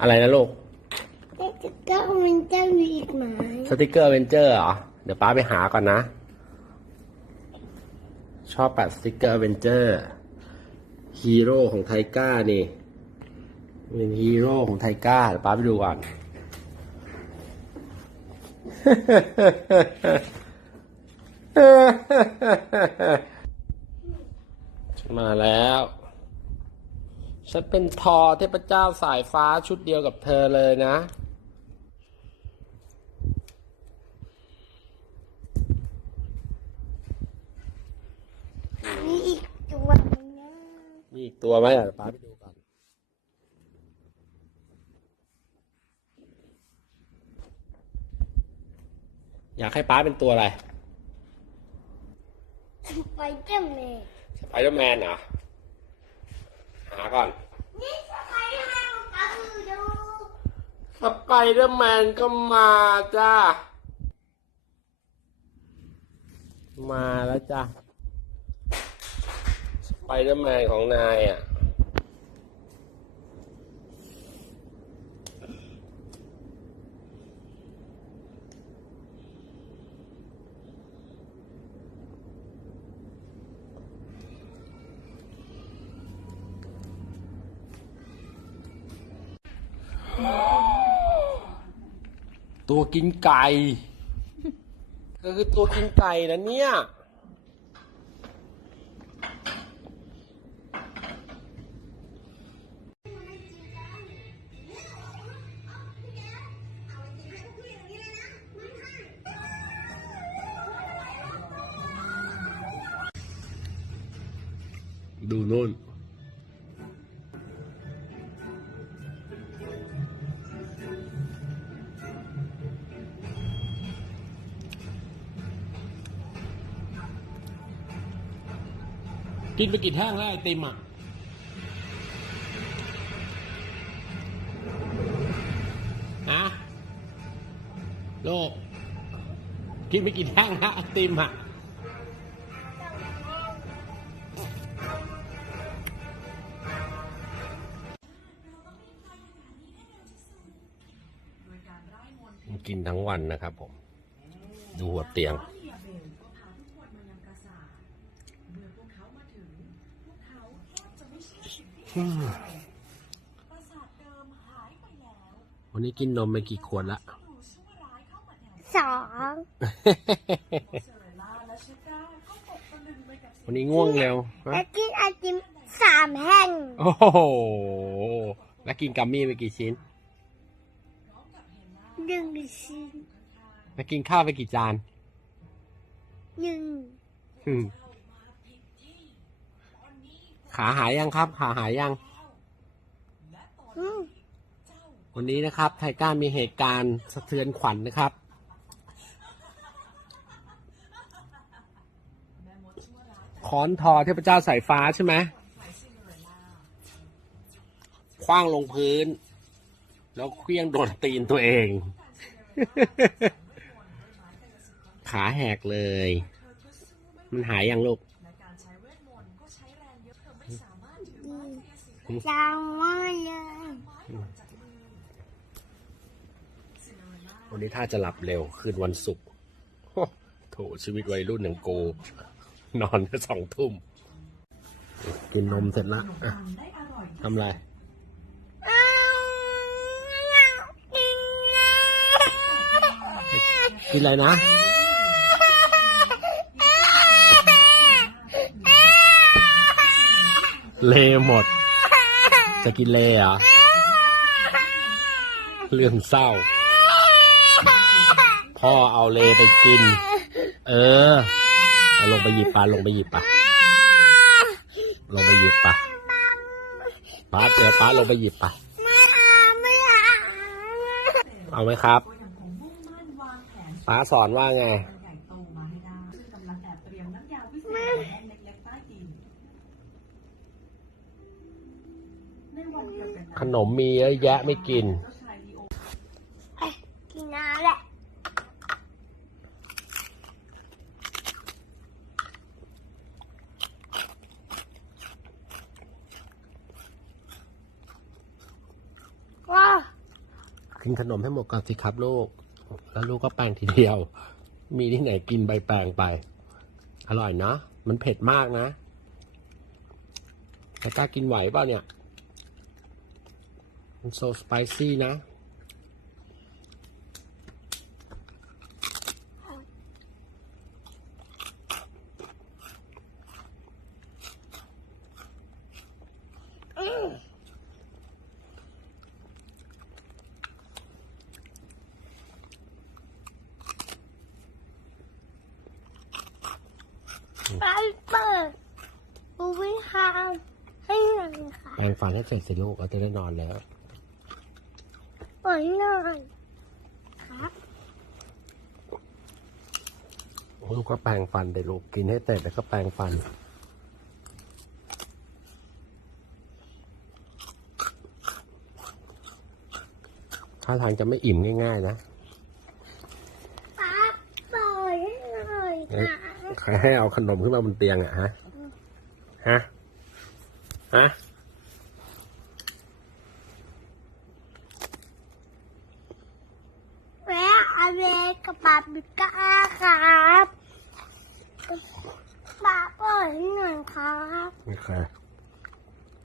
อะไรนะลูกก็มันจะมีอีกไหมสติกเกอร์เวนเจอร์เหรอ เดี๋ยวป้าไปหาก่อนนะ ชอบแปะสติกเกอร์เวนเจอร์ฮีโร่ของไทก้านี่ เป็นฮีโร่ของไทก้าเดี๋ยวป้าไปดูก่อนฉันมาแล้ว ฉันเป็นทอเทพเจ้าสายฟ้าชุดเดียวกับเธอเลยนะมีอีกตัวหนึงนะมีอีกตัวไหมอะเดี๋ยวป้าไปดูก่อน อยากให้ป้าเป็นตัวอะไรไปเจ้าแม่สไปเดอร์แมนเหรอ หาก่อนนี่สไปเดอร์แมนก็คือดู สไปเดอร์แมนก็มาจ้า มาแล้วจ้า สไปเดอร์แมนของนายอะ ตัวกินไก่ก็คือตัวกินไก่นะเนี่ย ดูนู่น กินไปกี่แท่งแล้วไอติมอะนะโลกกินไปกี่แท่งแล้วไอติมอะกินทั้งวันนะครับผม ดูหัวเตียง ววันนี้กินนมไปกี่ขวดละดูชั่วร้ายเข้ามาแถวสองเซเรล่าและเชก้าก็ตกตะลึงไปกับสิ่งวันนี้ง่วงเร็วฮะแล้วกินไอติมสามแห่งโอ้โห แล้วกินกัมมี่ไปกี่ชิ้นหนึ่งชิ้น แล้วกินข้าวไปกี่จานหนึ่งอืม ขาหายยังครับ ขาหายยังวันนี้นะครับ ไทก้ามีเหตุการณ์สะเทือนขวัญนะครับ ค้อนทอเทพเจ้าสายฟ้าใช่ไหมคว้างลงพื้น แล้วเคลี้ยงโดนตีนตัวเอง ขาแหกเลย มันหายยังลูก กายสิทธิ์จังว่าเลยไม้หลุดจากมือซินเดอเรลล่าวันนี้ถ้าจะหลับเร็วคืนวันศุกร์โถชีวิตวัยรุ่นอย่างกูนอนแค่สองทุ่ม กินนมเสร็จละอะทำไรกินเลยกินอะไรนะเลหมด จะกินเลเหรอเรื่องเศร้า พ่อเอาเลไปกิน เออเอาลงไปหยิบปลาลงไปหยิบปลาลงไปหยิบปลาป้าเดี๋ยวป้าลงไปหยิบปลาเอาไหมครับป้าสอนว่าไง ขนมมีเยอะแยะไม่กินเจ้าชายลีโอไปกินน้ำแหละว้าวกินขนมให้หมดก่อนสิครับลูก แล้วลูกก็แปรงทีเดียว มีที่ไหนกินใบแปรงไป อร่อยเนาะมันเผ็ดมากนะแต่ตากินไหวเปล่าเนี่ย มันโซสไปซี่นะ ไปเปิดบูวิฮางให้หน่อยค่ะ แปรงฟันให้เสร็จสิลูกเราจะได้นอนแล้ว ปล่อยหน่อยครับลูกก็แปรงฟันเดี๋ยวลูกกินให้เสร็จแล้วก็แปรงฟัน ถ้าทางจะไม่อิ่มง่าย ๆ นะป้าปล่อยให้หน่อยค่ะใครให้เอาขนมขึ้นมาบนเตียงอะฮะ ฮะ ฮะ แม่อาเว กับปาบิก้าครับป้าปล่อยหน่อยครับ โอเค